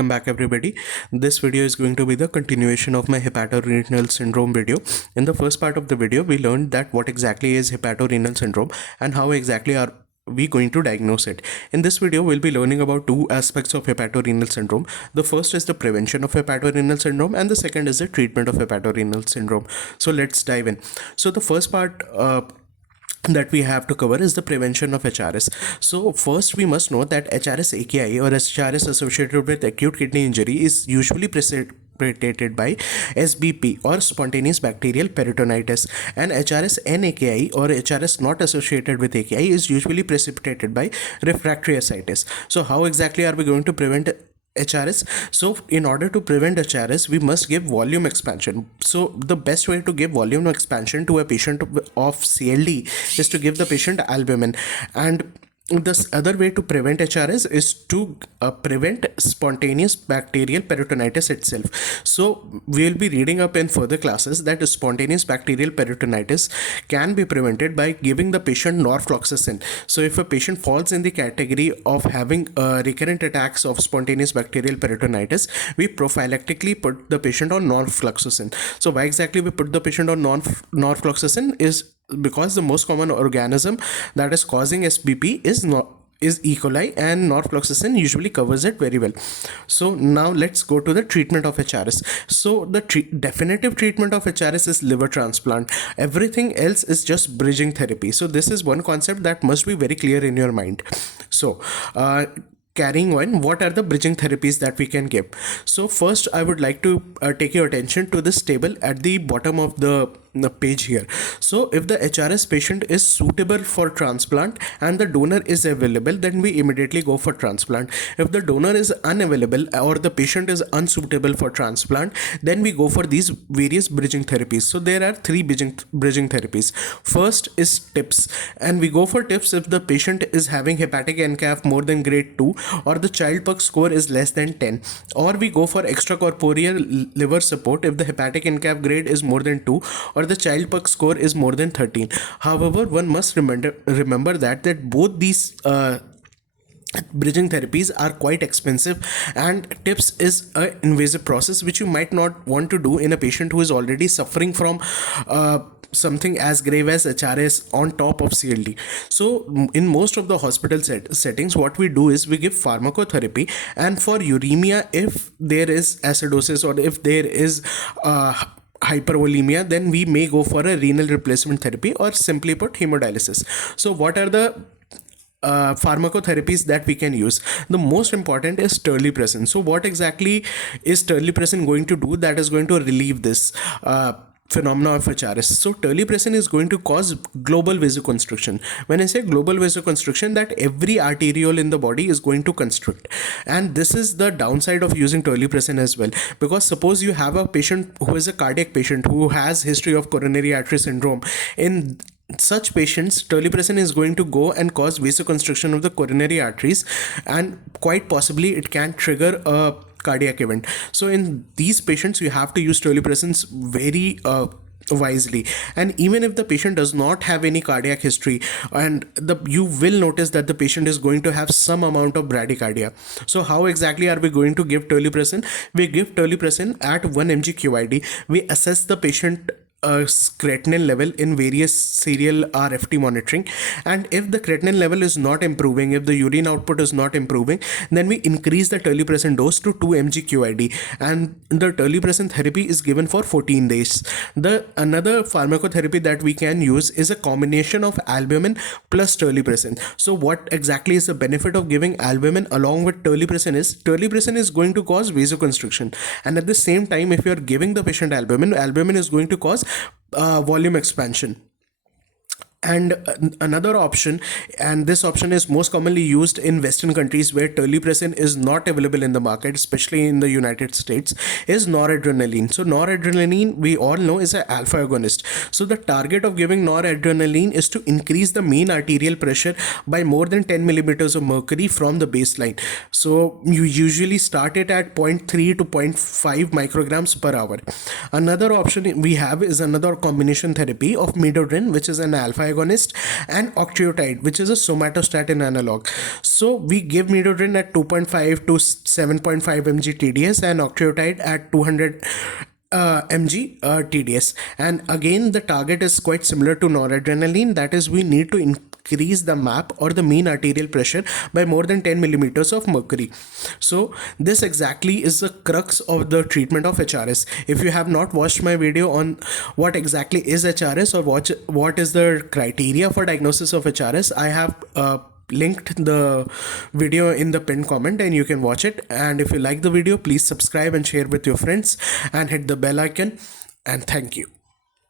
welcome back everybody. This video is going to be the continuation of my hepatorenal syndrome video. In the first part of the video, we learned that what exactly is hepatorenal syndrome and how exactly are we going to diagnose it. In this video, we'll be learning about two aspects of hepatorenal syndrome. The first is the prevention of hepatorenal syndrome and the second is the treatment of hepatorenal syndrome. So let's dive in. So the first part that we have to cover is the prevention of HRS. So first we must know that HRS-AKI or HRS associated with acute kidney injury is usually precipitated by SBP or spontaneous bacterial peritonitis, and HRS-NAKI or HRS not associated with AKI is usually precipitated by refractory ascites. So how exactly are we going to prevent HRS? So in order to prevent HRS, we must give volume expansion. So the best way to give volume expansion to a patient of CLD is to give the patient albumin, and the other way to prevent HRS is to prevent spontaneous bacterial peritonitis itself. So we will be reading up in further classes that spontaneous bacterial peritonitis can be prevented by giving the patient norfloxacin. So if a patient falls in the category of having recurrent attacks of spontaneous bacterial peritonitis, we prophylactically put the patient on norfloxacin. So why exactly we put the patient on norfloxacin is because the most common organism that is causing SBP is E. coli, and norfloxacin usually covers it very well. So now let's go to the treatment of HRS. So the definitive treatment of HRS is liver transplant. Everything else is just bridging therapy. So this is one concept that must be very clear in your mind. So carrying on, what are the bridging therapies that we can give? So first I would like to take your attention to this table at the bottom of the page here. So if the HRS patient is suitable for transplant and the donor is available, then we immediately go for transplant. If the donor is unavailable or the patient is unsuitable for transplant, then we go for these various bridging therapies. So there are three bridging therapies. First is TIPS, and we go for TIPS if the patient is having hepatic NCAF more than grade 2 or the Child-Pugh score is less than 10, or we go for extracorporeal liver support if the hepatic NCAF grade is more than 2 or the Child-Pugh score is more than 13. However, one must remember that both these bridging therapies are quite expensive, and TIPS is an invasive process which you might not want to do in a patient who is already suffering from something as grave as HRS on top of CLD. So in most of the hospital settings, what we do is we give pharmacotherapy, and for uremia, if there is acidosis or if there is hypervolemia, then we may go for a renal replacement therapy, or simply put, hemodialysis. So what are the pharmacotherapies that we can use? The most important is terlipressin. So what exactly is terlipressin going to do that is going to relieve this phenomena of HRS? So terlipressin is going to cause global vasoconstriction. When I say global vasoconstriction, that every arteriole in the body is going to constrict, and this is the downside of using terlipressin as well, because suppose you have a patient who is a cardiac patient who has history of coronary artery syndrome. In such patients, terlipressin is going to go and cause vasoconstriction of the coronary arteries, and quite possibly it can trigger a cardiac event. So in these patients, you have to use terlipressins very wisely. And even if the patient does not have any cardiac history, and you will notice that the patient is going to have some amount of bradycardia. So how exactly are we going to give terlipressin? We give terlipressin at 1 mg QID. We assess the patient creatinine level in various serial RFT monitoring, and if the creatinine level is not improving, if the urine output is not improving, then we increase the terlipressin dose to 2 mg QID, and the terlipressin therapy is given for 14 days. Another pharmacotherapy that we can use is a combination of albumin plus terlipressin. So what exactly is the benefit of giving albumin along with terlipressin is going to cause vasoconstriction, and at the same time, if you are giving the patient albumin is going to cause volume expansion. And another option, and this option is most commonly used in Western countries where terlipressin is not available in the market, especially in the United States, is noradrenaline. So noradrenaline, we all know, is an alpha agonist. So the target of giving noradrenaline is to increase the mean arterial pressure by more than 10 millimeters of mercury from the baseline. So you usually start it at 0.3 to 0.5 micrograms per hour. Another option we have is another combination therapy of midodrine, which is an alpha agonist, and octreotide, which is a somatostatin analog. So we give midodrine at 2.5 to 7.5 mg TDS and octreotide at 200 mg TDS. And again, the target is quite similar to noradrenaline. That is, we need to increase the MAP or the mean arterial pressure by more than 10 millimeters of mercury. So this exactly is the crux of the treatment of HRS. If you have not watched my video on what exactly is HRS or what is the criteria for diagnosis of HRS, I have linked the video in the pinned comment and you can watch it. And if you like the video, please subscribe and share with your friends and hit the bell icon. And thank you.